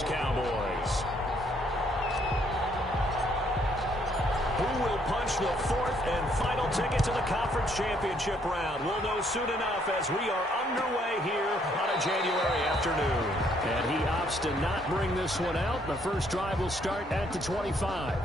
Dallas Cowboys. Who will punch the fourth and final ticket to the conference championship round? We'll know soon enough as we are underway here on a January afternoon. And he opts to not bring this one out. The first drive will start at the 25.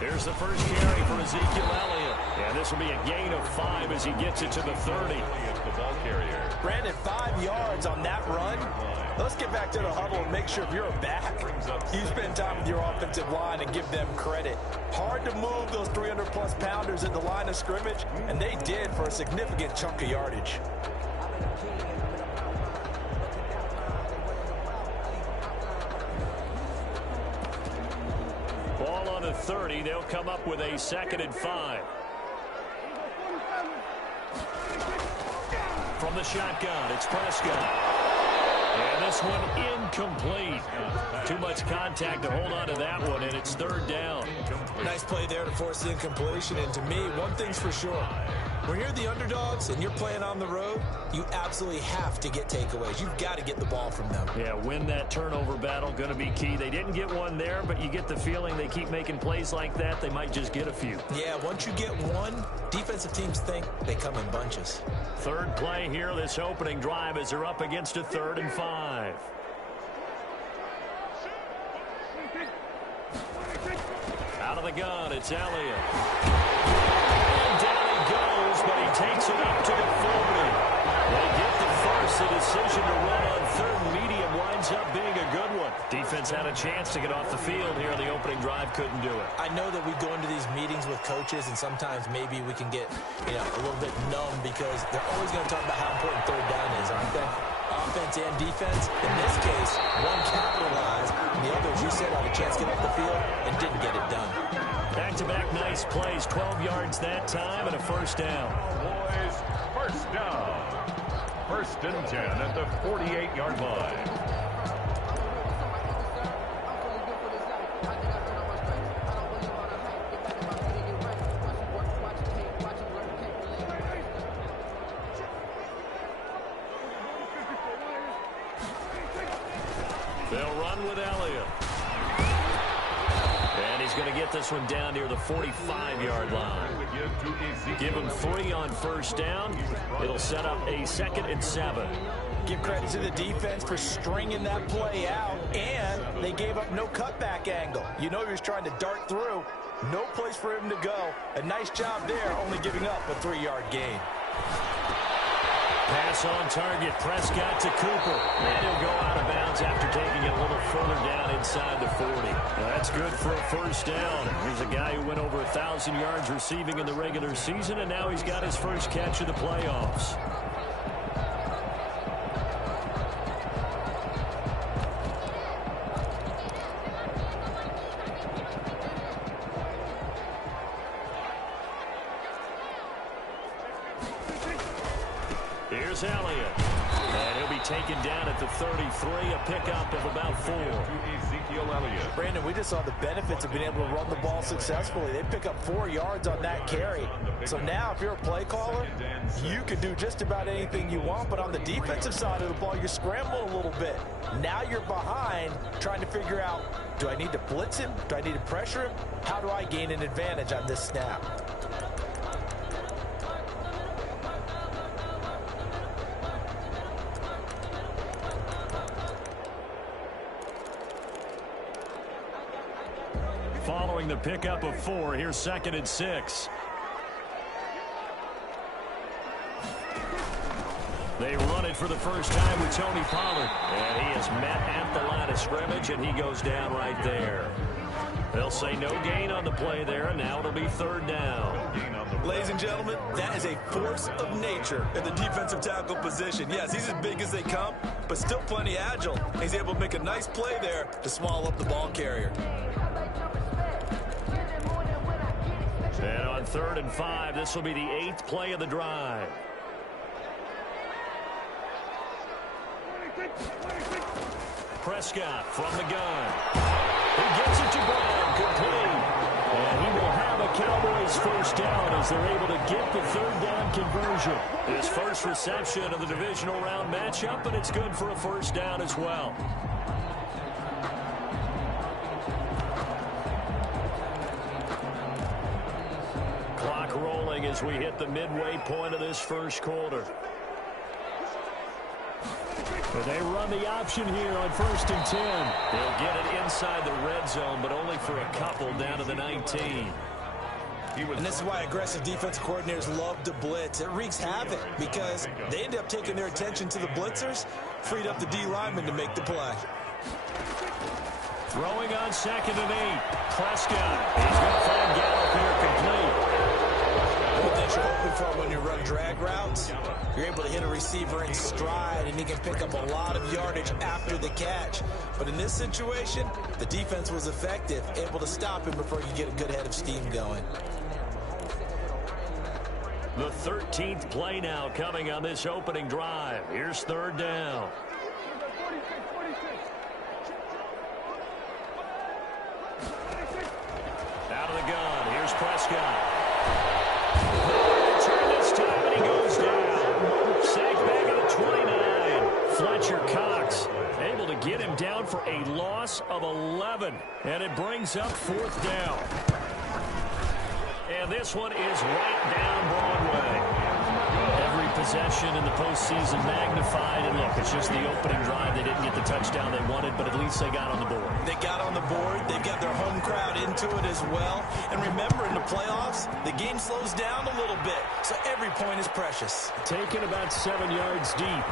Here's the first carry for Ezekiel Elliott. And this will be a gain of 5 as he gets it to the 30. The ball carrier. Brandon, 5 yards on that run. Let's get back to the huddle and make sure if you're back, you spend time with your offensive line and give them credit. Hard to move those 300-plus pounders at the line of scrimmage, and they did for a significant chunk of yardage. Ball on the 30. They'll come up with a 2nd and 5. From the shotgun, it's Prescott. And this one incomplete. Too much contact to hold on to that one, and it's 3rd down. Nice play there to force the incompletion. And to me, one thing's for sure. When you're the underdogs and you're playing on the road, you absolutely have to get takeaways. You've got to get the ball from them. Yeah, win that turnover battle, going to be key. They didn't get one there, but you get the feeling they keep making plays like that, they might just get a few. Yeah, once you get one, defensive teams think they come in bunches. 3rd play here, this opening drive as they're up against a 3rd and 5. Out of the gun, it's Elliott. And down he goes, but he takes it up to the 40. They get the first. The decision to run on 3rd and medium winds up being a good one. Defense had a chance to get off the field here. The opening drive couldn't do it. I know that we go into these meetings with coaches, and sometimes maybe we can get a little bit numb because they're always going to talk about how important 3rd down is, aren't they? Offense and defense. In this case, one capitalized, and the other, as you said, had a chance to get off the field and didn't get it done. Back-to-back nice plays, 12 yards that time and a 1st down. Boys, 1st down. 1st and 10 at the 48-yard line. They'll run with Elliott. And he's going to get this one down near the 45-yard line. Give him 3 on 1st down. It'll set up a 2nd and 7. Give credit to the defense for stringing that play out, and they gave up no cutback angle. You know he was trying to dart through. No place for him to go. A nice job there, only giving up a 3-yard gain. Pass on target, Prescott to Cooper. And he'll go out of bounds after taking it a little further down inside the 40. Well, that's good for a 1st down. Here's a guy who went over 1,000 yards receiving in the regular season, and now he's got his first catch of the playoffs. Here's Elliott. And he'll be taken down at the 33, a pickup of about 4. Ezekiel Elliott. Brandon, we just saw the benefits of being able to run the ball successfully. They pick up 4 yards on that carry. So now if you're a play caller, you can do just about anything you want. But on the defensive side of the ball, you scramble a little bit. Now you're behind trying to figure out, do I need to blitz him? Do I need to pressure him? How do I gain an advantage on this snap? Following the pickup of 4, here's 2nd and 6. They run it for the first time with Tony Pollard. And he is met at the line of scrimmage, and he goes down right there. They'll say no gain on the play there, and now it'll be 3rd down. No gain on the Ladies and gentlemen, that is a force of nature in the defensive tackle position. Yes, he's as big as they come, but still plenty agile. He's able to make a nice play there to swallow up the ball carrier. And on 3rd and 5, this will be the 8th play of the drive. Prescott from the gun. He gets it to Brown, complete. And he will have a Cowboys first down as they're able to get the 3rd down conversion. His first reception of the divisional round matchup, and it's good for a first down as well. Clock rolling as we hit the midway point of this first quarter. But they run the option here on 1st and 10. They'll get it inside the red zone, but only for a couple down to the 19. And this is why aggressive defensive coordinators love to blitz. It wreaks havoc because they end up taking their attention to the blitzers, freed up the D lineman to make the play. Throwing on 2nd and 8. Prescott. He's going to find Gallup here complete. What that you're hoping for when you run drag routes, you're able to hit a receiver in stride, and he can pick up a lot of yardage after the catch. But in this situation, the defense was effective, able to stop him before you get a good head of steam going. The 13th play now coming on this opening drive. Here's 3rd down. Out of the gun. Here's Prescott. Return this time, and he goes down. Sacked back at the 29. Fletcher Cox able to get him down for a loss of 11. And it brings up 4th down. And this one is right down Broadway. Every possession in the postseason magnified. And look, it's just the opening drive. They didn't get the touchdown they wanted, but at least they got on the board. They got on the board. They've got their home crowd into it as well. And remember, in the playoffs, the game slows down a little bit. So every point is precious. Taken about 7 yards deep.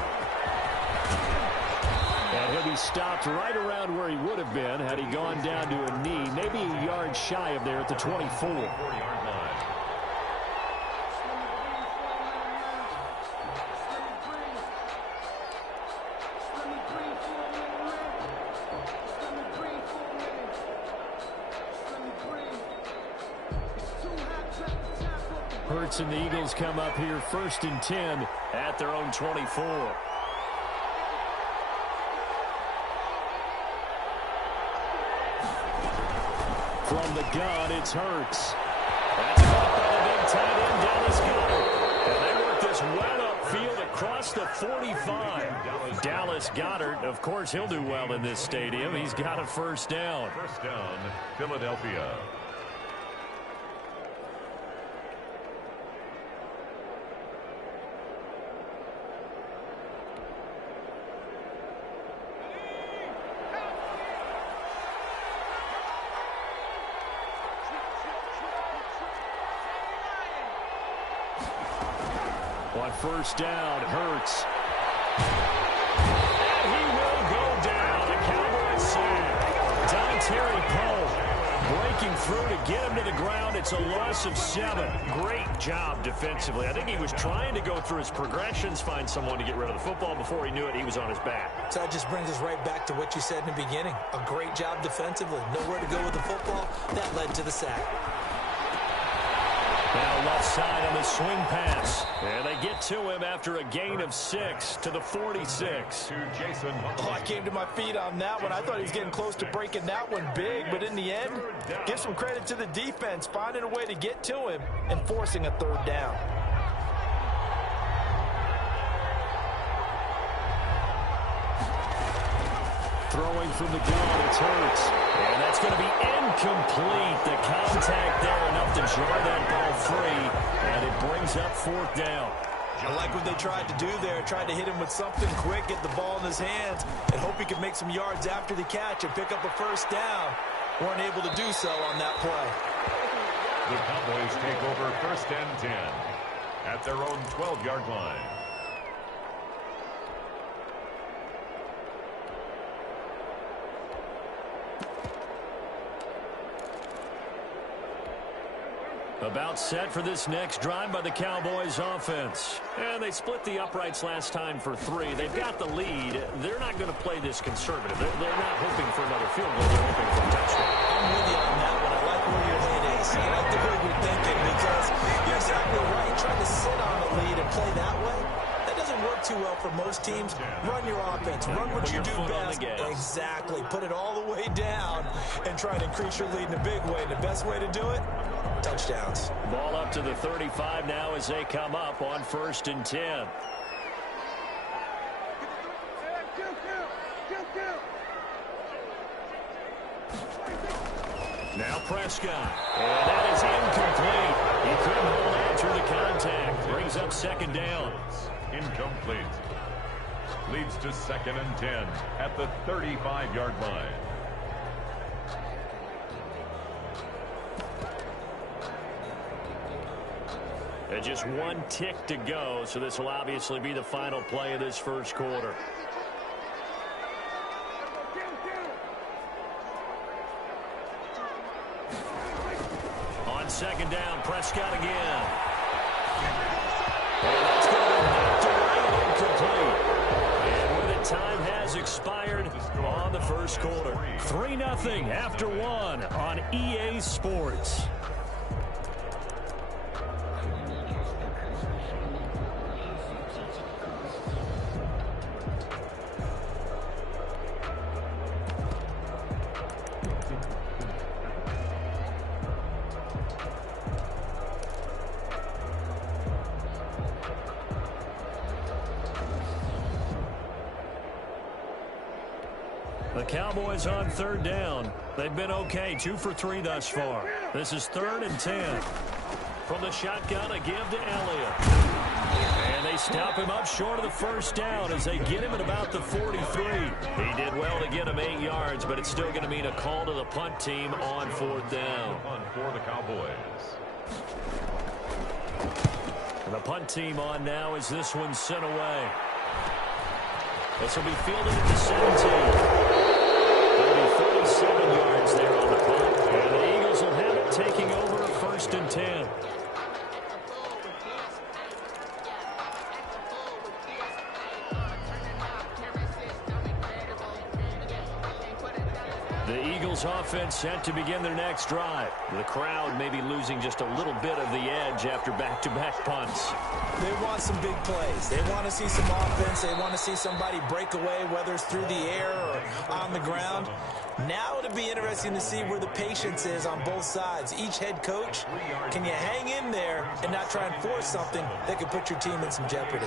And he'll be stopped right around where he would have been had he gone down to a knee, maybe a yard shy of there at the 24. Hurts and the Eagles come up here 1st and 10 at their own 24. From the gun, it's Hurts. That's caught by the big tight end, Dallas Goedert. And they work this well upfield across the 45. Dallas Goedert, of course, he'll do well in this stadium. He's got a first down. First down, Philadelphia. On first down, Hurts. And he will go down. A Cowboys sack. Dontari Poe breaking through to get him to the ground. It's a loss of 7. Great job defensively. I think he was trying to go through his progressions, find someone to get rid of the football. Before he knew it, he was on his back. So that just brings us right back to what you said in the beginning. A great job defensively. Nowhere to go with the football. That led to the sack. Now left side on the swing pass. And they get to him after a gain of 6 to the 46. To Jason. Oh, I came to my feet on that one. I thought he was getting close to breaking that one big, but in the end, give some credit to the defense, finding a way to get to him and forcing a 3rd down. Throwing from the gun, it's Hurts. And that's going to be incomplete. The contact there enough to jar that ball free. And it brings up 4th down. I like what they tried to do there. Tried to hit him with something quick, get the ball in his hands, and hope he could make some yards after the catch and pick up a first down. Weren't able to do so on that play. The Cowboys take over 1st and 10 at their own 12-yard line. About set for this next drive by the Cowboys offense. And they split the uprights last time for 3. They've got the lead. They're not going to play this conservative. They're not hoping for another field goal. They're hoping for a touchdown. I'm with you on that one. I like where your head is. I like the way you're thinking because you're exactly right. Trying to sit on a lead and play that way, that doesn't work too well for most teams. Run your offense. Run what you do best. Exactly. Put it all the way down and try to increase your lead in a big way. And the best way to do it, touchdowns. Ball up to the 35 now as they come up on 1st and 10. Now Prescott. And that is incomplete. He couldn't hold on through the contact. Brings up 2nd down. Incomplete. Leads to 2nd and 10 at the 35-yard line. And just 1 tick to go, so this will obviously be the final play of this first quarter. On 2nd down, Prescott again. And that's going to be knocked away and incomplete. And when the time has expired on the first quarter. 3-0 after 1 on EA Sports. The Cowboys on 3rd down. They've been okay, 2 for 3 thus far. This is 3rd and 10. From the shotgun, a give to Elliott. And they stop him up short of the 1st down as they get him at about the 43. He did well to get him 8 yards, but it's still going to mean a call to the punt team on 4th down. Punt for the Cowboys. And the punt team on now as this one's sent away. This will be fielded at the 17. There'll be 37 yards there on the punt. And the Eagles will have it taking over 1st and 10. The Eagles offense set to begin their next drive. The crowd may be losing just a little bit of the edge after back-to-back punts. They want some big plays. They want to see some offense. They want to see somebody break away, whether it's through the air or on the ground. Now it'll be interesting to see where the patience is on both sides. Each head coach, can you hang in there and not try and force something that could put your team in some jeopardy?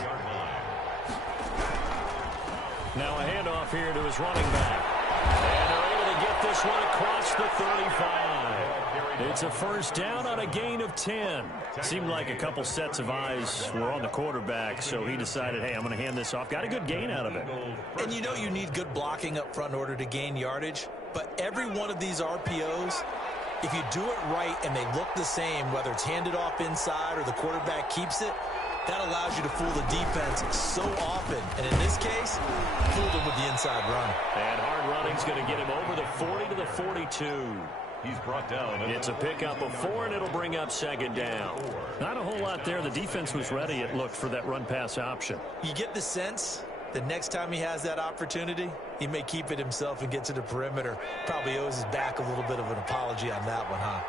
Now a handoff here to his running back. And they're able to get this one across the 35. It's a 1st down on a gain of 10. Seemed like a couple sets of eyes were on the quarterback, so he decided, hey, I'm going to hand this off. Got a good gain out of it. And you know you need good blocking up front in order to gain yardage, but every one of these RPOs, if you do it right and they look the same, whether it's handed off inside or the quarterback keeps it, that allows you to fool the defense so often. And in this case, fooled them with the inside run. And hard running's going to get him over the 40 to the 42. He's brought down. It's a pickup of 4, and it'll bring up 2nd down. Not a whole lot there. The defense was ready, it looked, for that run-pass option. You get the sense the next time he has that opportunity, he may keep it himself and get to the perimeter. Probably owes his back a little bit of an apology on that one, huh?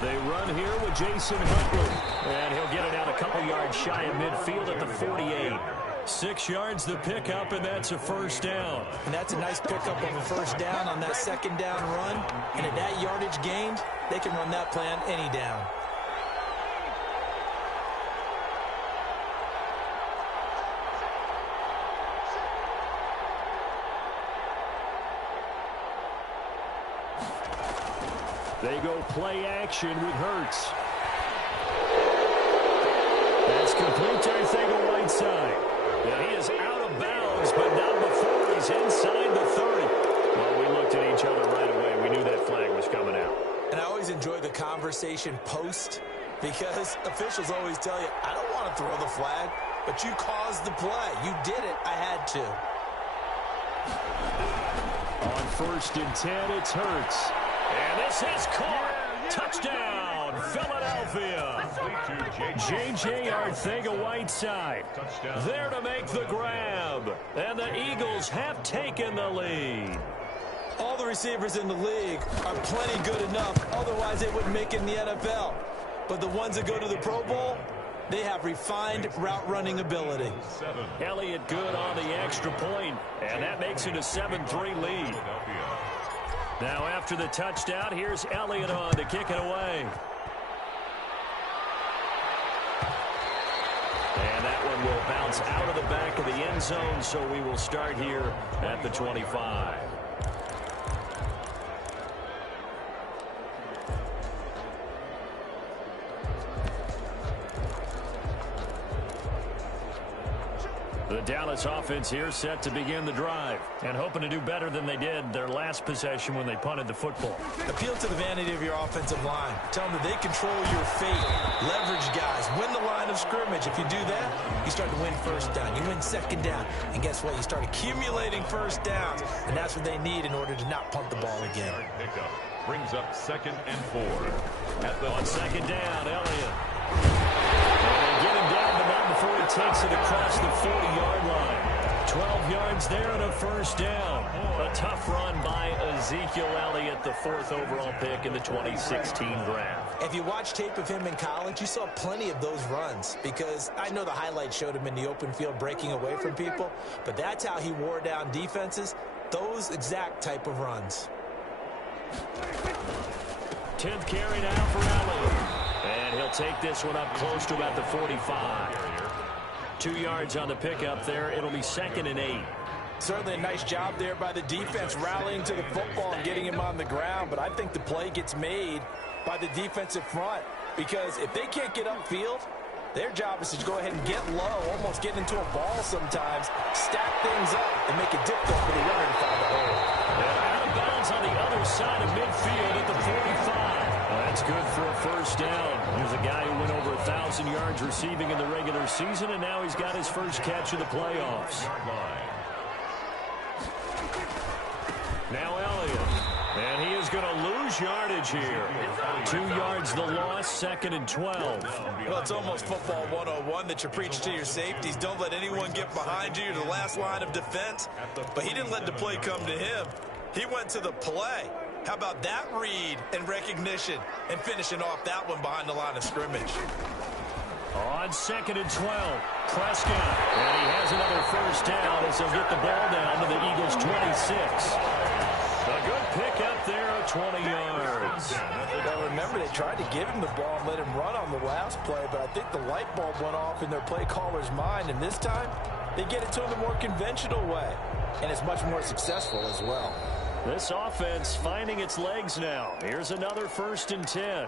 They run here with Jason Huntley. And he'll get it out a couple yards shy of midfield at the 48. 6 yards the pickup, and that's a 1st down. And that's a nice pickup of a 1st down on that 2nd down run. And at that yardage gained, they can run that play on any down. They go play action with Hurts. That's complete to Nathaniel Whiteside. Now he is out of bounds, but not before he's inside the 30. Well, we looked at each other right away. We knew that flag was coming out. And I always enjoy the conversation post because officials always tell you, I don't want to throw the flag, but you caused the play. You did it. I had to. On 1st and 10. It's Hurts. And this is caught. Touchdown, Philadelphia. J.J. Arcega-Whiteside there to make the grab. And the Eagles have taken the lead. All the receivers in the league are plenty good enough. Otherwise, they wouldn't make it in the NFL. But the ones that go to the Pro Bowl, they have refined route running ability. Elliott good on the extra point, and that makes it a 7-3 lead. Now after the touchdown, here's Elliott on to kick it away. And that one will bounce out of the back of the end zone, so we will start here at the 25. The Dallas offense here set to begin the drive and hoping to do better than they did their last possession when they punted the football. Appeal to the vanity of your offensive line. Tell them that they control your fate. Leverage guys. Win the line of scrimmage. If you do that, you start to win first down. You win second down. And guess what? You start accumulating first downs. And that's what they need in order to not punt the ball again. Pickup brings up 2nd and 4. On 2nd down, Elliott. Get him down the line before he takes it across the 40-yard line. 12 yards there and a first down. A tough run by Ezekiel Elliott, the 4th overall pick in the 2016 draft. If you watch tape of him in college, you saw plenty of those runs because I know the highlights showed him in the open field breaking away from people, but that's how he wore down defenses, those exact type of runs. 10th carry now for Elliott. And he'll take this one up close to about the 45. 2 yards on the pickup there. It'll be 2nd and 8. Certainly a nice job there by the defense rallying to the football and getting him on the ground. But I think the play gets made by the defensive front because if they can't get upfield, their job is to go ahead and get low, almost get into a ball sometimes, stack things up, and make it difficult for the runner to find the hole. And out of bounds on the other side of midfield at the 45. That's good for a first down. Here's a guy who went over 1,000 yards receiving in the regular season, and now he's got his first catch of the playoffs. Now Elliott. And he is going to lose yardage here. 2 yards the loss, 2nd and 12. Well, it's almost football 101 that you preach to your safeties. Don't let anyone get behind you to the last line of defense. But he didn't let the play come to him. He went to the play. How about that read and recognition and finishing off that one behind the line of scrimmage? On 2nd and 12, Prescott. And he has another first down as he'll get the ball down to the Eagles' 26. A good pickup there of 20 yards. Now remember, they tried to give him the ball and let him run on the last play, but I think the light bulb went off in their play caller's mind, and this time they get it to him the more conventional way, and it's much more successful as well. This offense finding its legs now. Here's another 1st and 10.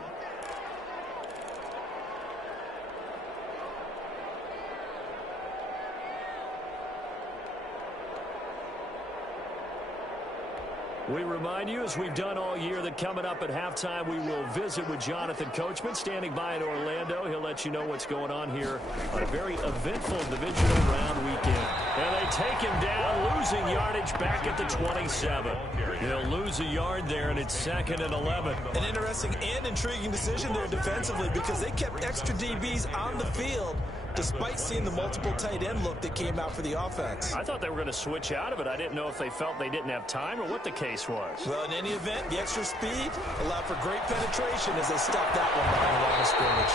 We remind you, as we've done all year, that coming up at halftime, we will visit with Jonathan Coachman, standing by in Orlando. He'll let you know what's going on here on a very eventful divisional round weekend. And they take him down, losing yardage back at the 27. He'll lose a yard there, and it's 2nd and 11. An interesting and intriguing decision there defensively because they kept extra DBs on the field despite seeing the multiple tight end look that came out for the offense. I thought they were going to switch out of it. I didn't know if they felt they didn't have time or what the case was. Well, in any event, the extra speed allowed for great penetration as they stopped that one behind the line of scrimmage.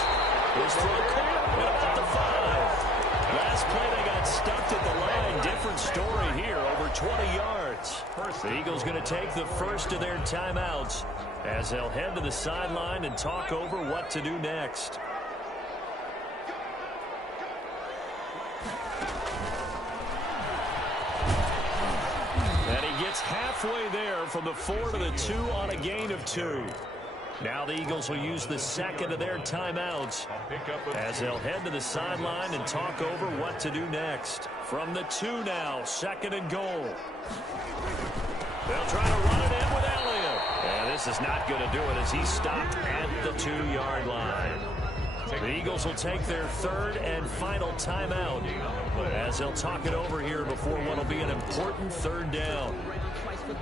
Here's throw caught at about the 5. Last play they got stuffed at the line. Different story here, over 20 yards. The Eagles going to take the first of their timeouts as they'll head to the sideline and talk over what to do next. And he gets halfway there from the 4 to the 2 on a gain of 2. Now the Eagles will use the second of their timeouts as they'll head to the sideline and talk over what to do next. From the 2 now, 2nd and goal. They'll try to run it in with Elliott. And this is not going to do it as he stopped at the 2-yard line. The Eagles will take their 3rd and final timeout as they'll talk it over here before what will be an important 3rd down. Here's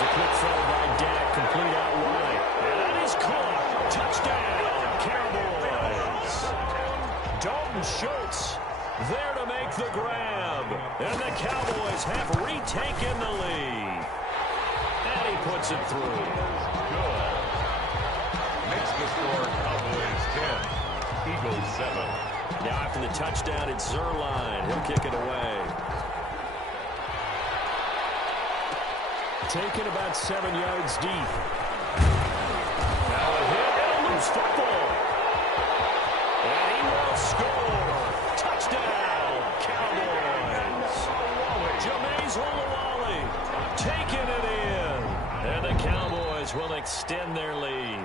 a quick throw by Dak, complete out wide. And that is caught. Touchdown, Cowboys. Dalton Schultz there to make the grab. And the Cowboys have retaken the lead. And he puts it through. Good. Makes the score Cowboys 10, Eagles 7. Now after the touchdown, it's Zerline. He'll kick it away. Taken about 7 yards deep. Now a hit and a loose football. And he will score. Touchdown, Cowboys. Jameis Olawale taking it in. And the Cowboys will extend their lead.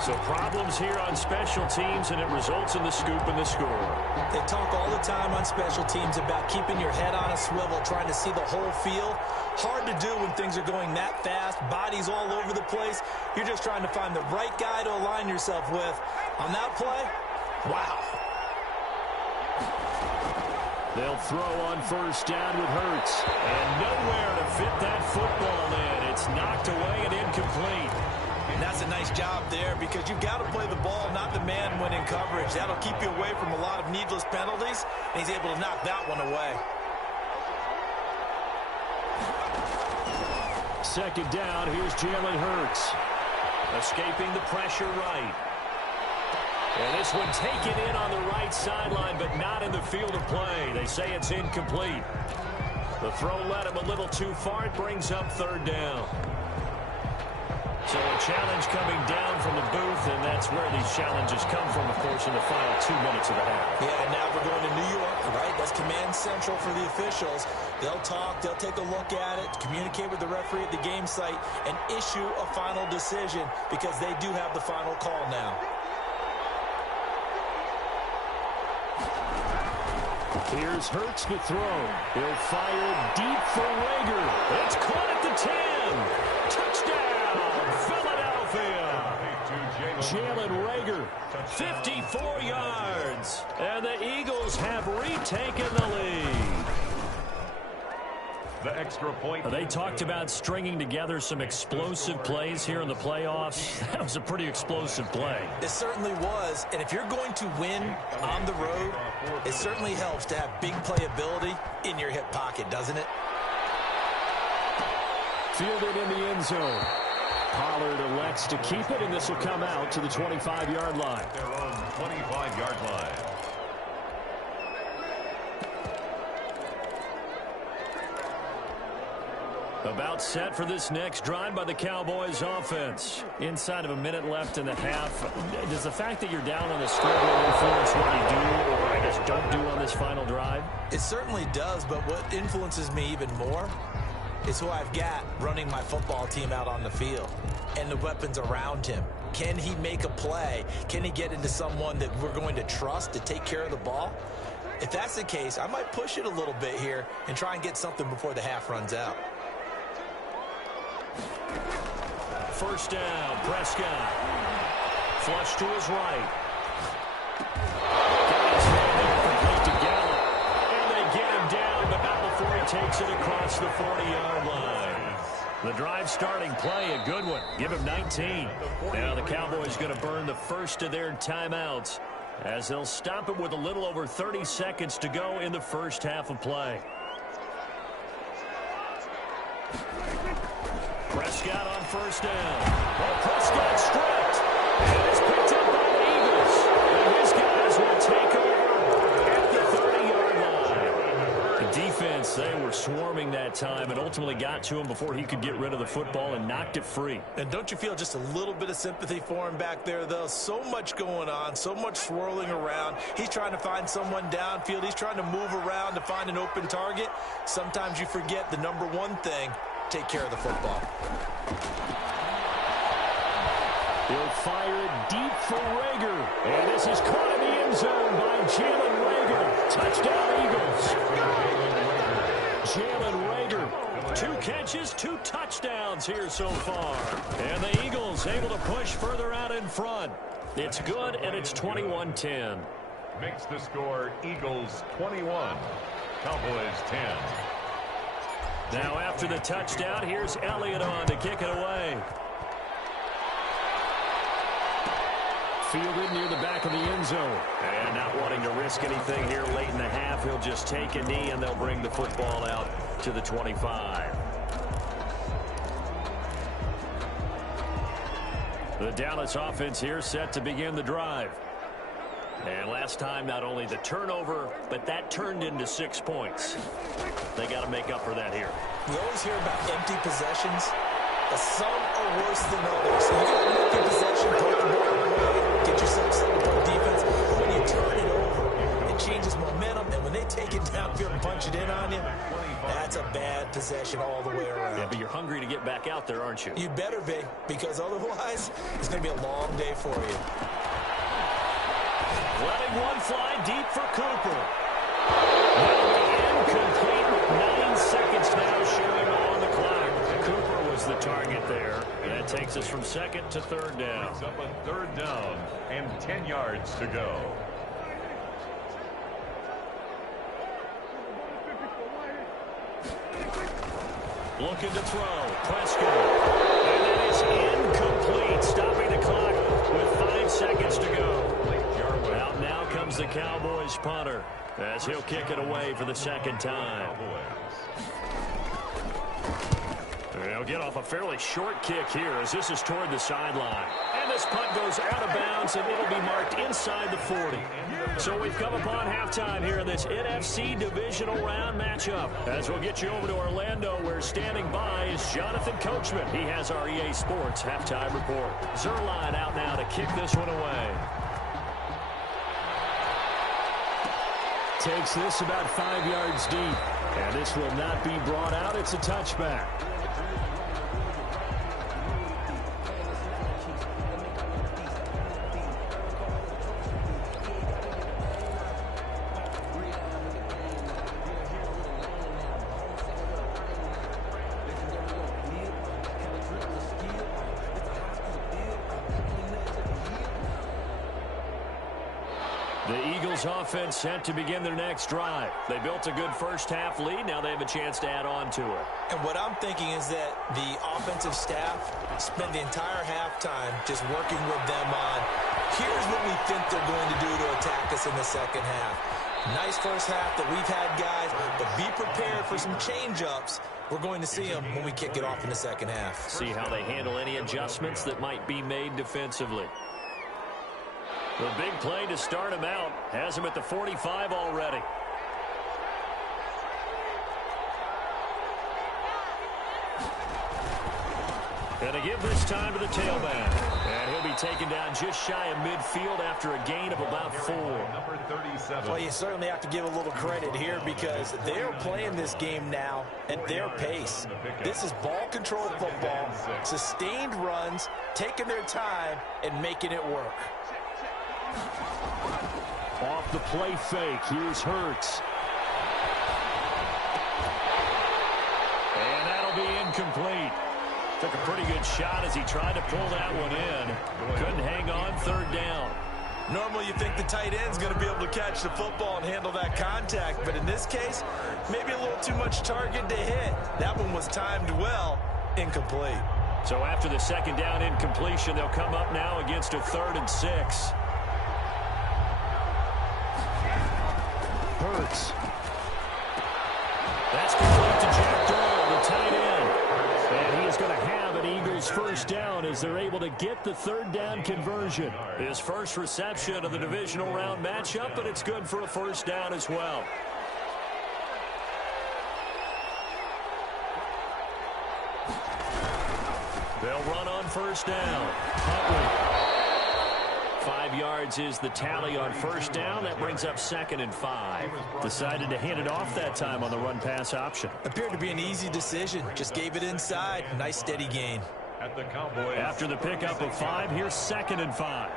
So problems here on special teams, and it results in the scoop and the score. They talk all the time on special teams about keeping your head on a swivel, trying to see the whole field. Hard to do when things are going that fast, bodies all over the place. You're just trying to find the right guy to align yourself with. On that play, wow. They'll throw on first down with Hurts. And nowhere to fit that football in. It's knocked away and incomplete. And that's a nice job there because you've got to play the ball, not the man when in coverage. That'll keep you away from a lot of needless penalties, and he's able to knock that one away. Second down, here's Jalen Hurts. Escaping the pressure right. And this one taken in on the right sideline, but not in the field of play. They say it's incomplete. The throw led him a little too far. It brings up third down. So a challenge coming down from the booth, and that's where these challenges come from, of course, in the final 2 minutes of the half. Yeah, and now we're going to New York, right? That's command central for the officials. They'll talk, they'll take a look at it, communicate with the referee at the game site, and issue a final decision because they do have the final call now. Here's Hurts to throw. He'll fire deep for Rager. It's caught at the 10. Touchdown, Philadelphia. Jalen Rager, 54 yards. And the Eagles have retaken the lead. The extra point. They talked about stringing together some explosive plays here in the playoffs. That was a pretty explosive play. It certainly was. And if you're going to win on the road, it certainly helps to have big playability in your hip pocket, doesn't it? Fielded in the end zone. Pollard elects to keep it, and this will come out to the 25-yard line. Their own 25-yard line. About set for this next drive by the Cowboys offense. Inside of a minute left in the half. Does the fact that you're down on the scoreboard influence what you do, or I guess don't do on this final drive? It certainly does, but what influences me even more is who I've got running my football team out on the field and the weapons around him. Can he make a play? Can he get into someone that we're going to trust to take care of the ball? If that's the case, I might push it a little bit here and try and get something before the half runs out. First down, Prescott. Flush to his right. Got his man there, complete to Gallup. And they get him down, but not before he takes it across the 40-yard line. The drive starting play, a good one. Give him 19. Now the Cowboys going to burn the first of their timeouts as they'll stop it with a little over 30 seconds to go in the first half of play. Prescott on first down. Well, Prescott stripped. And it's picked up by the Eagles. And his guys will take over at the 30-yard line. The defense, they were swarming that time and ultimately got to him before he could get rid of the football and knocked it free. And don't you feel just a little bit of sympathy for him back there, though? So much going on, so much swirling around. He's trying to find someone downfield. He's trying to move around to find an open target. Sometimes you forget the number one thing. Take care of the football. He'll fire it deep for Rager. And this is caught in the end zone by Jalen Rager. Touchdown, Eagles. Jalen Rager, 2 catches, 2 touchdowns here so far. And the Eagles able to push further out in front. It's good, and it's 21-10. Makes the score Eagles 21, Cowboys 10. Now after the touchdown, here's Elliott on to kick it away. Fielded near the back of the end zone. And not wanting to risk anything here late in the half, he'll just take a knee, and they'll bring the football out to the 25. The Dallas offense here set to begin the drive. And last time, not only the turnover, but that turned into 6 points. They got to make up for that here. We always hear about empty possessions, but some are worse than others. So you got an empty possession, put the ball away, get yourself set up on defense. But when you turn it over, it changes momentum, and when they take it downfield and punch it in on you, that's a bad possession all the way around. Yeah, but you're hungry to get back out there, aren't you? You better be, because otherwise, it's going to be a long day for you. Letting one fly deep for Cooper. Incomplete with 9 seconds now showing on the clock. Cooper was the target there. That takes us from 2nd to 3rd down. It's up a 3rd down and 10 yards to go. Looking to throw. Prescott. And that is incomplete. Stopping the clock with 5 seconds to go. Out now comes the Cowboys punter as he'll kick it away for the 2nd time. They'll get off a fairly short kick here as this is toward the sideline. And this punt goes out of bounds, and it'll be marked inside the 40. So we've come upon halftime here in this NFC divisional round matchup. As we'll get you over to Orlando, where standing by is Jonathan Coachman. He has our EA Sports halftime report. Zerline out now to kick this one away. Takes this about 5 yards deep. And this will not be brought out. It's a touchback. The Eagles offense set to begin their next drive. They built a good first-half lead. Now they have a chance to add on to it. And what I'm thinking is that the offensive staff spent the entire halftime just working with them on, here's what we think they're going to do to attack us in the 2nd half. Nice first half that we've had, guys, but be prepared for some change-ups. We're going to see them when we kick it off in the 2nd half. See how they handle any adjustments that might be made defensively. The big play to start him out has him at the 45 already. And to give this time to the tailback. And he'll be taken down just shy of midfield after a gain of about 4. Number 37. Well, you certainly have to give a little credit here because they're playing this game now at their pace. This is ball control football, sustained runs, taking their time, and making it work. Off the play fake, here's Hurts. And that'll be incomplete. Took a pretty good shot as he tried to pull that one in. Couldn't hang on, 3rd down. Normally you think the tight end's going to be able to catch the football and handle that contact, but in this case, maybe a little too much target to hit. That one was timed well, incomplete. So after the 2nd down incompletion, they'll come up now against a 3rd and 6. Hurts. That's complete to Jack Doyle, the tight end. And he is going to have an Eagles 1st down as they're able to get the 3rd down conversion. His first reception of the divisional round matchup, but it's good for a 1st down as well. They'll run on 1st down. Huntley. 5 yards is the tally on 1st down. That brings up 2nd and 5. Decided to hand it off that time on the run-pass option. Appeared to be an easy decision. Just gave it inside. Nice steady gain. At the Cowboys. After the pickup of 5, here's 2nd and 5.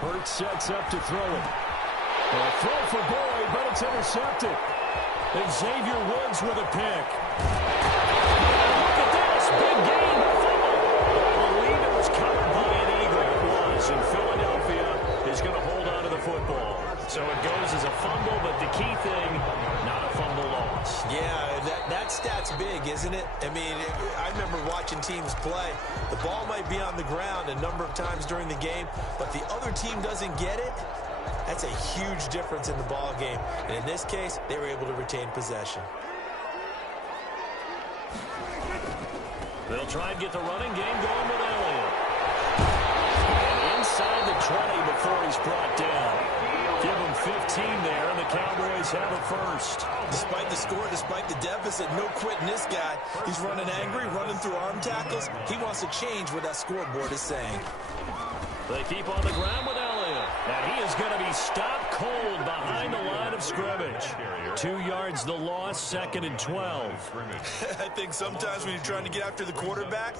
Hurts sets up to throw it. A throw for Boyd, but it's intercepted. And Xavier Woods with a pick. Look at this. Big gain. I believe it was covered by an Eagle. It was. And Philadelphia is going to hold on to the football. So it goes as a fumble, but the key thing, not a fumble loss. Yeah, that stat's big, isn't it? I mean, I remember watching teams play. The ball might be on the ground a number of times during the game, but the other team doesn't get it. That's a huge difference in the ball game. And in this case, they were able to retain possession. They'll try and get the running game going with Elliott. And inside the 20 before he's brought down. Give him 15 there, and the Cowboys have a first. Despite the score, despite the deficit, no quitting this guy. He's running angry, running through arm tackles. He wants to change what that scoreboard is saying. They keep on the ground with Elliott. And he is going to be stopped cold behind the line of scrimmage. 2 yards the loss, 2nd and 12. I think sometimes when you're trying to get after the quarterback,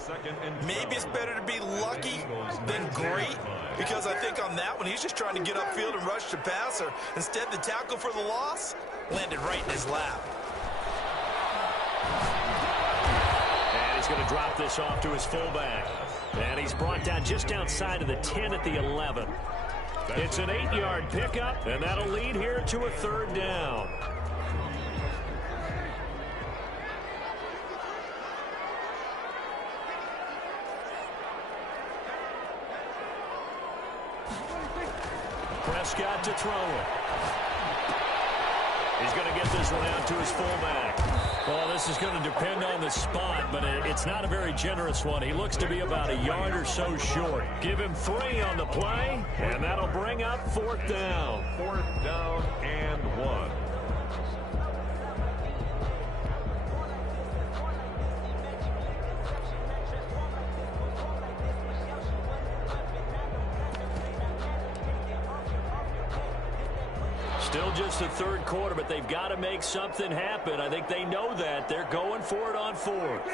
maybe it's better to be lucky than great. Because I think on that one, he's just trying to get upfield and rush the passer. Instead, the tackle for the loss landed right in his lap. And he's going to drop this off to his fullback. And he's brought down just outside of the 10 at the 11. It's an 8-yard pickup, and that'll lead here to a 3rd down. Prescott to throw it. He's going to get this one out to his fullback. Well, this is going to depend on the spot, but it's not a very generous one. He looks to be about a yard or so short. Give him 3 on the play, and that'll bring up 4th down. 4th down and 1. Still just the 3rd quarter, but they've got to make something happen. I think they know that. They're going for it on 4th.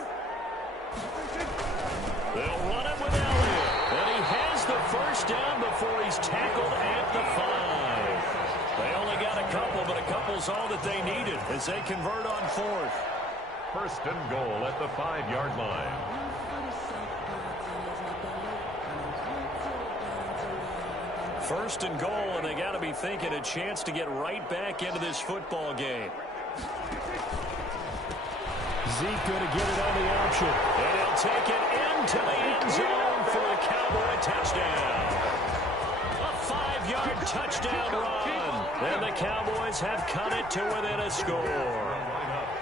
They'll run it with Elliott. And he has the first down before he's tackled at the 5. They only got a couple, but a couple's all that they needed as they convert on 4th. 1st and goal at the 5-yard line. First and goal, and they got to be thinking a chance to get right back into this football game. Zeke going to get it on the option. And he'll take it into the end zone for a Cowboy touchdown. A 5-yard touchdown run. And the Cowboys have cut it to within a score.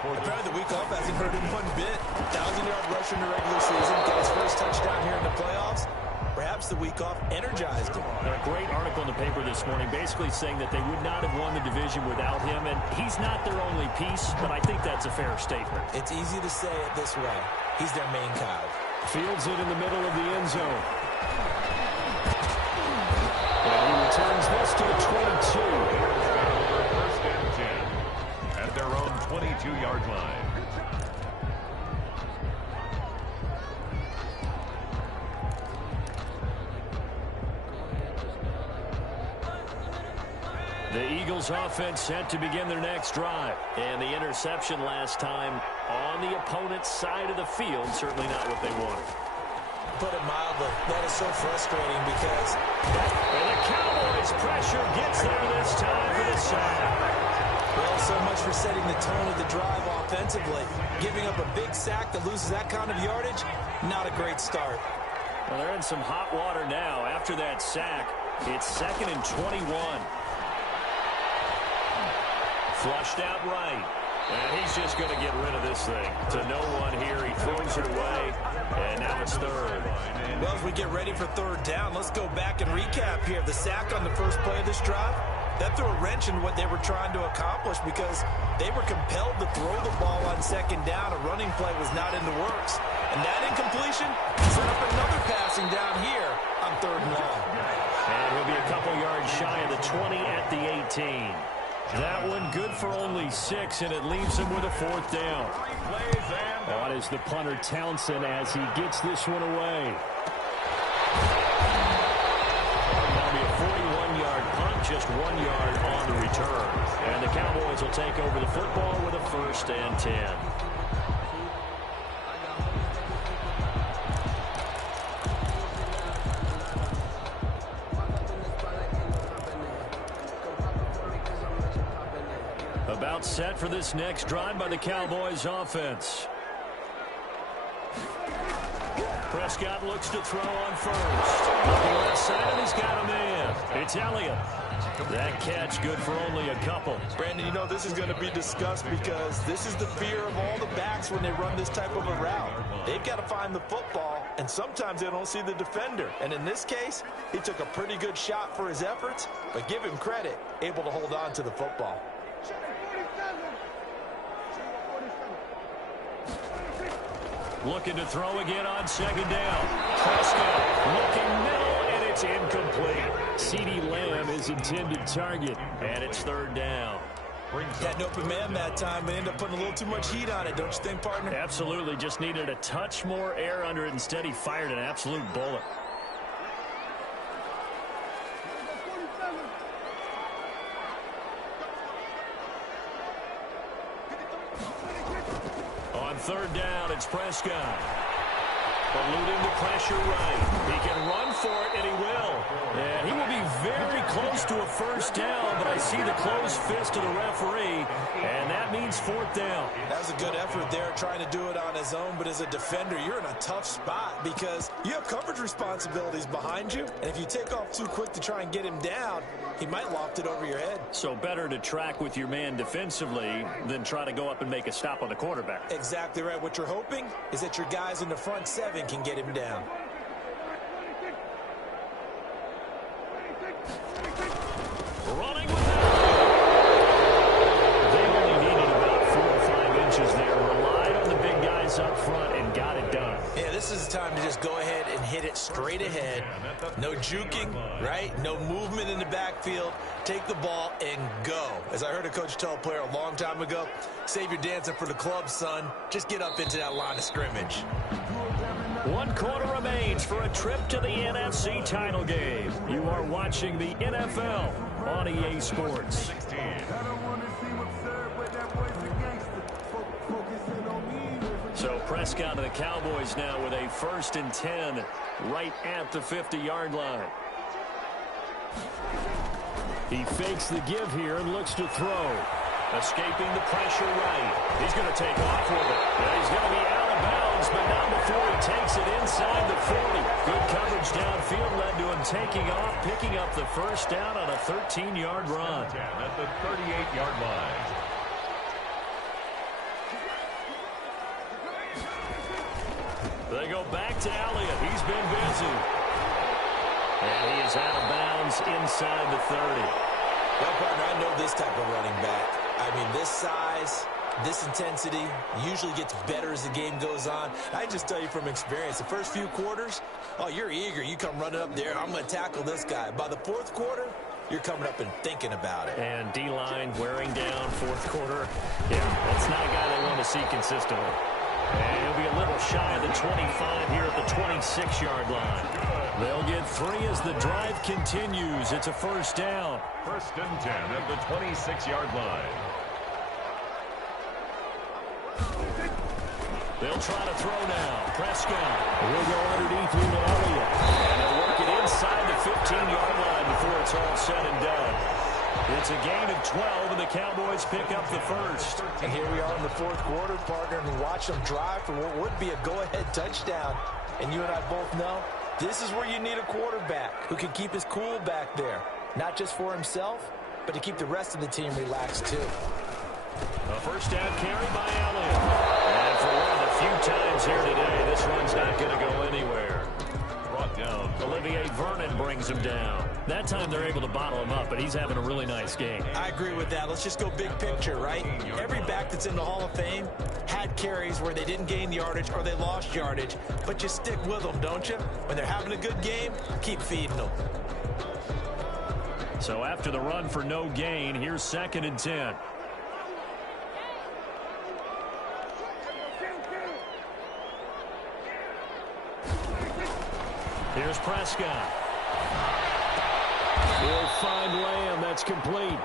Apparently the week off hasn't hurt him one bit. 1,000-yard rush in the regular season. Got his first touchdown here in the playoffs. Perhaps the week off energized him. A great article in the paper this morning basically saying that they would not have won the division without him, and he's not their only piece, but I think that's a fair statement. It's easy to say it this way. He's their main cow. Fields it in the middle of the end zone. And he returns this to the 22. 1st and 10 at their own 22-yard line. The Eagles offense set to begin their next drive. And the interception last time on the opponent's side of the field, certainly not what they wanted. Put it mildly, that is so frustrating because... And the Cowboys' pressure gets there this time for the sack. Well, so much for setting the tone of the drive offensively. Giving up a big sack that loses that kind of yardage, not a great start. Well, they're in some hot water now. After that sack, it's 2nd and 21. Flushed out right. And he's just going to get rid of this thing. To no one here. He throws it away. And now it's 3rd. Well, as we get ready for 3rd down, let's go back and recap here. The sack on the first play of this drive, that threw a wrench in what they were trying to accomplish because they were compelled to throw the ball on 2nd down. A running play was not in the works. And that incompletion set up another passing down here on 3rd and long. And he'll be a couple yards shy of the 20 at the 18. That one good for only 6, and it leaves him with a 4th down. On is the punter Townsend as he gets this one away. That'll be a 41-yard punt just 1 yard on the return. And the Cowboys will take over the football with a 1st and 10. About set for this next drive by the Cowboys offense. Prescott looks to throw on first. Looking left side, and he's got a man. It's Elliott. That catch good for only a couple. Brandon, you know this is going to be discussed because this is the fear of all the backs when they run this type of a route. They've got to find the football, and sometimes they don't see the defender. And in this case, he took a pretty good shot for his efforts, but give him credit, able to hold on to the football. Looking to throw again on 2nd down. Prescott looking middle, and it's incomplete. CeeDee Lamb is intended target, and it's 3rd down. Had an open man that time, but ended up putting a little too much heat on it, don't you think, partner? Absolutely. Just needed a touch more air under it. Instead, he fired an absolute bullet. On 3rd down, it's Prescott. Eluding the pressure right. He can run for it, and he will. And he will be very close to a 1st down, but I see the closed fist of the referee, and that means 4th down. That was a good effort there, trying to do it on his own, but as a defender, you're in a tough spot because you have coverage responsibilities behind you, and if you take off too quick to try and get him down, he might loft it over your head. So better to track with your man defensively than try to go up and make a stop on the quarterback. Exactly right. What you're hoping is that your guys in the front 7 can get him down. Running with it. They only needed about 4 or 5 inches there. Relied on the big guys up front and got it done. Yeah, this is the time to just go ahead and hit it straight ahead. No juking, right? No movement in the backfield. Take the ball and go. As I heard a coach tell a player a long time ago, save your dancing for the club, son. Just get up into that line of scrimmage. 1 quarter remains for a trip to the NFC title game. You are watching the NFL on EA Sports. So Prescott and the Cowboys now with a 1st and 10 right at the 50-yard line. He fakes the give here and looks to throw. Escaping the pressure right. He's going to take off with it. And he's going to be out of bounds, but not before he takes it inside the 40. Good coverage downfield led to him taking off, picking up the 1st down on a 13-yard run. At the 38-yard line. They go back to Elliott. He's been busy. And he is out of bounds inside the 30. Well, partner, I know this type of running back. I mean, this size, this intensity usually gets better as the game goes on. I just tell you from experience, the first few quarters, oh, you're eager. You come running up there. I'm going to tackle this guy. By the 4th quarter, you're coming up and thinking about it. And D-line wearing down 4th quarter. Yeah, that's not a guy they want to see consistently. And he'll be a little shy of the 25 here at the 26-yard line. They'll get 3 as the drive continues. It's a 1st down. 1st and 10 at the 26-yard line. They'll try to throw now. Prescott will go underneath Luna Elliott. And they'll work it inside the 15-yard line before it's all said and done. It's a gain of 12, and the Cowboys pick up the 1st. And here we are in the 4th quarter, partner, and watch them drive for what would be a go-ahead touchdown. And you and I both know this is where you need a quarterback who can keep his cool back there. Not just for himself, but to keep the rest of the team relaxed, too. A 1st down carry by Elliott. And for one of the few times here today, this one's not going to go anywhere. Brought down. Olivier Vernon brings him down. That time they're able to bottle him up, but he's having a really nice game. I agree with that. Let's just go big picture, right? Every back that's in the Hall of Fame had carries where they didn't gain yardage or they lost yardage, but you stick with them, don't you? When they're having a good game, keep feeding them. So after the run for no gain, here's 2nd and 10. Here's Prescott. He'll find Lamb. That's complete.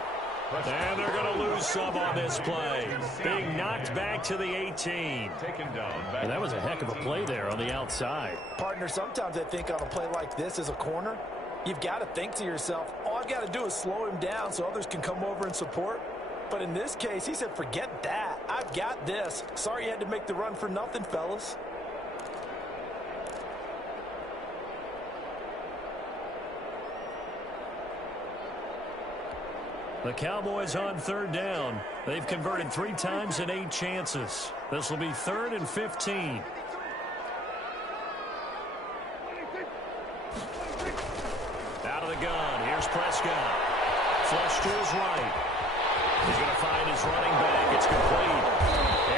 And they're going to lose some on this play. Being knocked back to the 18. And that was a heck of a play there on the outside. Partner, sometimes I think on a play like this as a corner, you've got to think to yourself, all I've got to do is slow him down so others can come over and support. But in this case, he said, forget that. I've got this. Sorry you had to make the run for nothing, fellas. The Cowboys on third down. They've converted 3 times in 8 chances. This will be 3rd and 15. Out of the gun. Here's Prescott. Flush to his right. He's going to find his running back. It's complete.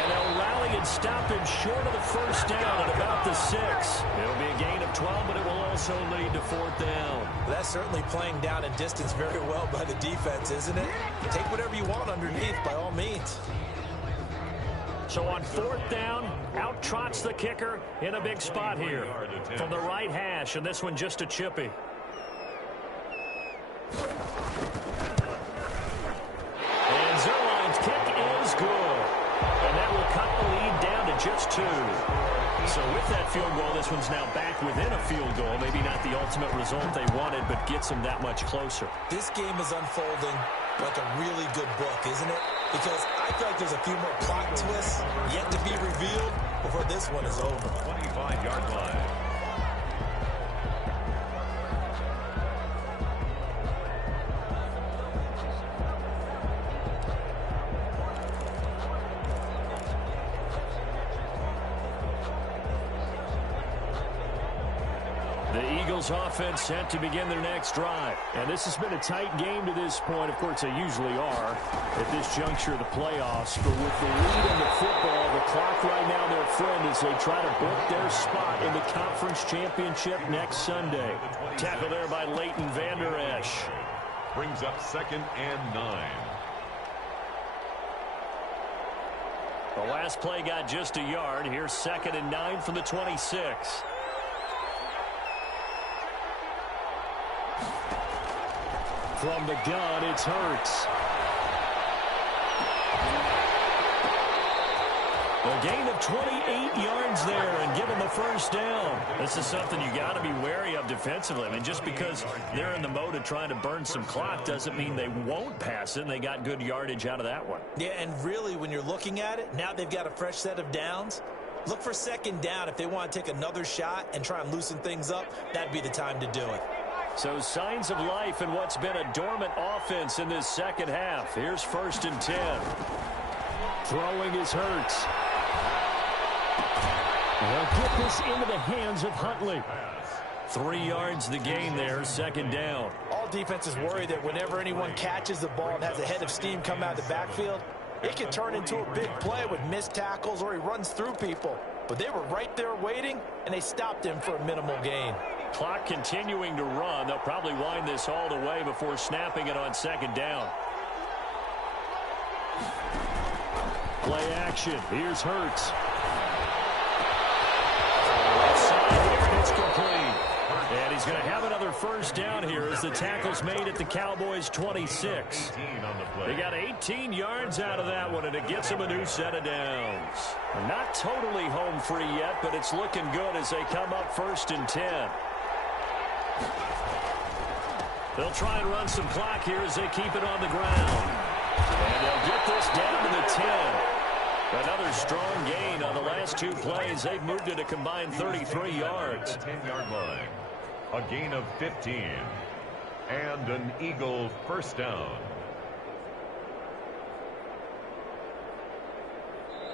And they'll rally and stop him short of the first down at about the 6. It'll be a gain of 12, but it will also lead to 4th down. That's certainly playing down in distance very well by the defense, isn't it? Take whatever you want underneath, by all means. So on 4th down, out trots the kicker in a big spot here from the right hash, and this one just a chippy. And Zerline's kick is good. And that will cut the lead down to just 2. So with that field goal, this one's now back within a field goal. Maybe not the ultimate result they wanted, but gets them that much closer. This game is unfolding like a really good book, isn't it? Because I feel like there's a few more plot twists yet to be revealed before this one is over. 25-yard line. Offense set to begin their next drive. And this has been a tight game to this point. Of course, they usually are at this juncture of the playoffs. But with the lead in the football, the clock right now their friend as they try to book their spot in the conference championship next Sunday. Tackle there by Leighton Vander Esch. Brings up 2nd and 9. The last play got just a yard. Here's 2nd and 9 from the 26. From the gun, it's Hurts. A gain of 28 yards there and give them the first down. This is something you got to be wary of defensively. I mean, just because they're in the mode of trying to burn some clock doesn't mean they won't pass it, and they got good yardage out of that one. Yeah, and really, when you're looking at it, now they've got a fresh set of downs. Look for 2nd down if they want to take another shot and try and loosen things up. That'd be the time to do it. So signs of life in what's been a dormant offense in this second half. Here's 1st and 10. Throwing is Hurts. They'll get this into the hands of Huntley. 3 yards the gain there, 2nd down. All defenses worry that whenever anyone catches the ball and has a head of steam come out of the backfield, it can turn into a big play with missed tackles or he runs through people. But they were right there waiting, and they stopped him for a minimal gain. Clock continuing to run. They'll probably wind this all the way before snapping it on 2nd down. Play action. Here's Hurts. It's complete. And he's going to have another first down here as the tackle's made at the Cowboys' 26. They got 18 yards out of that one, and it gets them a new set of downs. Not totally home free yet, but it's looking good as they come up 1st and 10. They'll try and run some clock here as they keep it on the ground. And they'll get this down to the 10. Another strong gain on the last 2 plays. They've moved it a combined 33 yards. 10-yard line. A gain of 15. And an Eagle first down.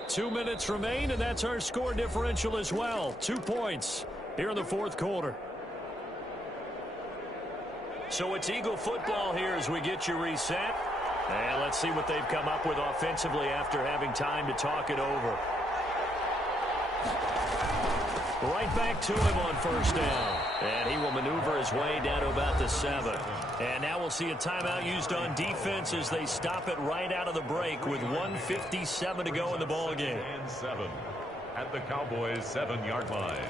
2 minutes remain, and that's our score differential as well. 2 points here in the 4th quarter. So it's Eagle football here as we get you reset. And let's see what they've come up with offensively after having time to talk it over. Right back to him on 1st down. And he will maneuver his way down to about the 7. And now we'll see a timeout used on defense as they stop it right out of the break with 1:57 to go in the ballgame. And 7 at the Cowboys' 7-yard line.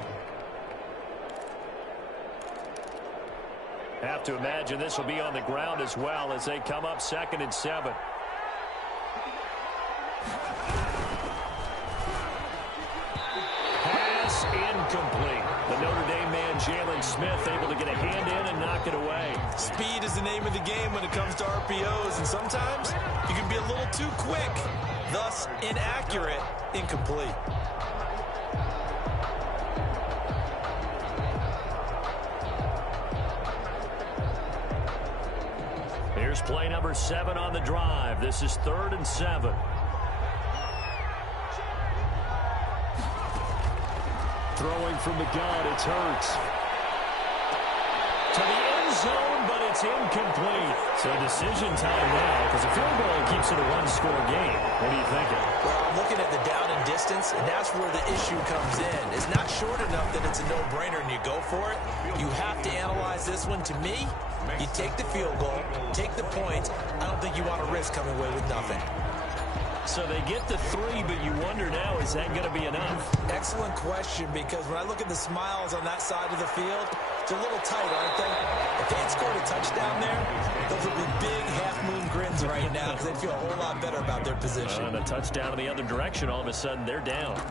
Have to imagine this will be on the ground as well as they come up 2nd and 7. Pass incomplete. The Notre Dame man, Jalen Smith, able to get a hand in and knock it away. Speed is the name of the game when it comes to RPOs, and sometimes you can be a little too quick, thus inaccurate, incomplete. Here's play number 7 on the drive. This is 3rd and 7. Throwing from the gun, it's Hurts. To the end zone, but it's incomplete. So decision time now, because a field goal keeps it a one-score game. What are you thinking? Well, I'm looking at the down and distance, and that's where the issue comes in. It's not short enough that it's a no-brainer and you go for it. You have to analyze this one. To me, you take the field goal, take the points. I don't think you want to risk coming away with nothing. So they get the 3, but you wonder now, is that going to be enough? Excellent question, because when I look at the smiles on that side of the field, it's a little tight, aren't they? If they had scored a touchdown there, those would be big half-moon grins right now because they'd feel a whole lot better about their position. And a touchdown in the other direction, all of a sudden they're down.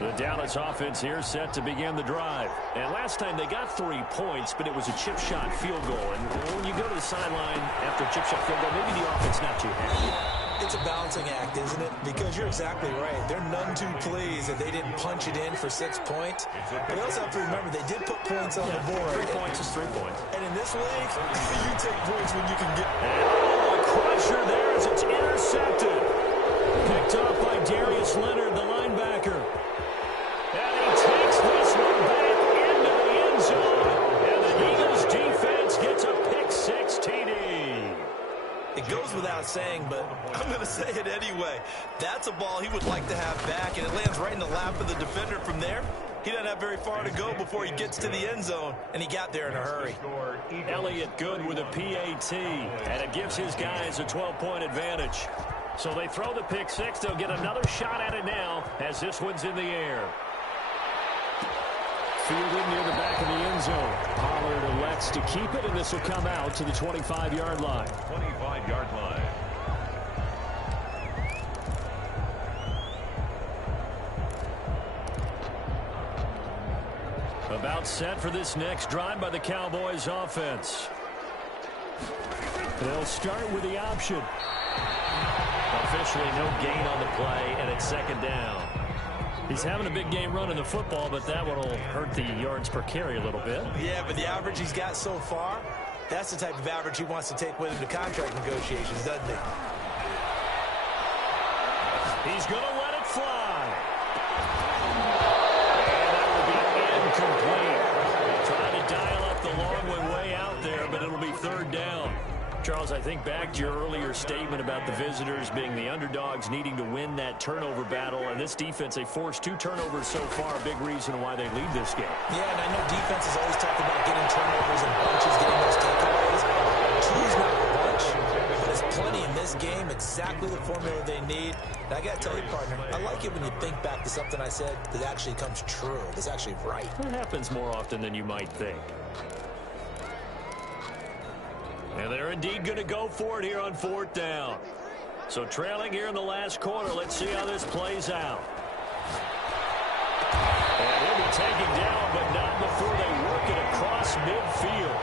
The Dallas offense here set to begin the drive. And last time they got 3 points, but it was a chip shot field goal. And when you go to the sideline after a chip shot field goal, maybe the offense not too happy. It's a balancing act, isn't it? Because you're exactly right. They're none too pleased that they didn't punch it in for 6 points. But they also have to remember they did put points on the board. 3 points is 3 points. And in this league, you take points when you can get. And a crusher there as it's intercepted. Picked up by Darius Leonard, the linebacker. And he takes this one back into the end zone. And the Eagles defense gets a pick-6 TD. It goes without saying, but I'm going to say it anyway. That's a ball he would like to have back, and it lands right in the lap of the defender from there. He doesn't have very far to go before he gets to the end zone, and he got there in a hurry. Elliott good with a PAT, and it gives his guys a 12-point advantage. So they throw the pick-6. They'll get another shot at it now as this one's in the air. Fielded near the back of the end zone. Pollard elects to keep it, and this will come out to the 25-yard line. 25-yard line. About set for this next drive by the Cowboys offense. They'll start with the option. Officially no gain on the play, and it's 2nd down. He's having a big game running the football, but that one will hurt the yards per carry a little bit. Yeah, but the average he's got so far, that's the type of average he wants to take with him to contract negotiations, doesn't he? He's going to let it fly. And that will be incomplete. Trying to dial up the long one way out there, but it'll be 3rd down. Charles, I think back to your earlier statement about the visitors being the underdogs, needing to win that turnover battle. And this defense, they forced 2 turnovers so far, a big reason why they lead this game. Yeah, and I know defense is always talked about getting turnovers and bunches, getting those takeaways. 2's not a bunch, but it's plenty in this game, exactly the formula they need. And I got to tell you, partner, I like it when you think back to something I said that actually comes true, that's actually right. It happens more often than you might think. And they're indeed going to go for it here on 4th down. So trailing here in the last quarter, let's see how this plays out. And he'll be taken down, but not before they work it across midfield.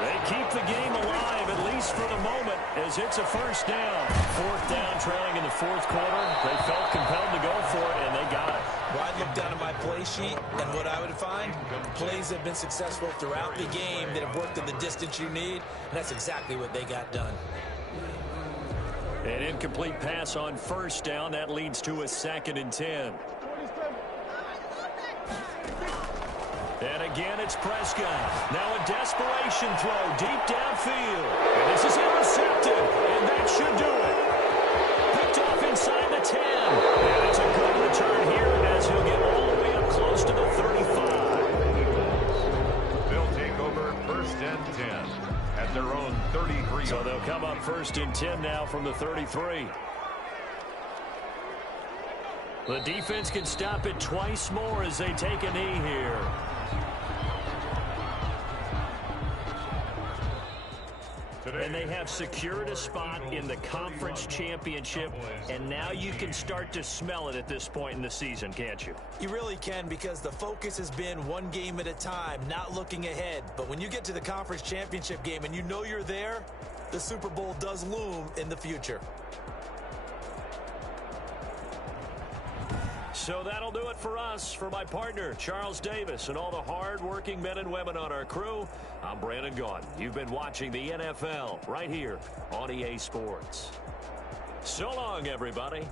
They keep the game alive, at least for the moment, as it's a 1st down. 4th down, trailing in the 4th quarter. They felt compelled to go for it, and they got it. Well, I'd look down at my play sheet, and what I would find, plays have been successful throughout the game that have worked at the distance you need, and that's exactly what they got done. An incomplete pass on 1st down. That leads to a 2nd and 10. And again, it's Prescott. Now a desperation throw deep downfield. And this is intercepted, and that should do it. Picked off inside the 10. And it's a good return here as he'll get all the way up close to the 35. They'll take over 1st and 10 at their own 33. So they'll come up 1st and 10 now from the 33. The defense can stop it twice more as they take a knee here. And they have secured a spot in the conference championship, and now you can start to smell it at this point in the season, can't you? You really can, because the focus has been one game at a time, not looking ahead. But when you get to the conference championship game and you know you're there, the Super Bowl does loom in the future. So that'll do it for us. For my partner, Charles Davis, and all the hard-working men and women on our crew, I'm Brandon Gaudin. You've been watching the NFL right here on EA Sports. So long, everybody.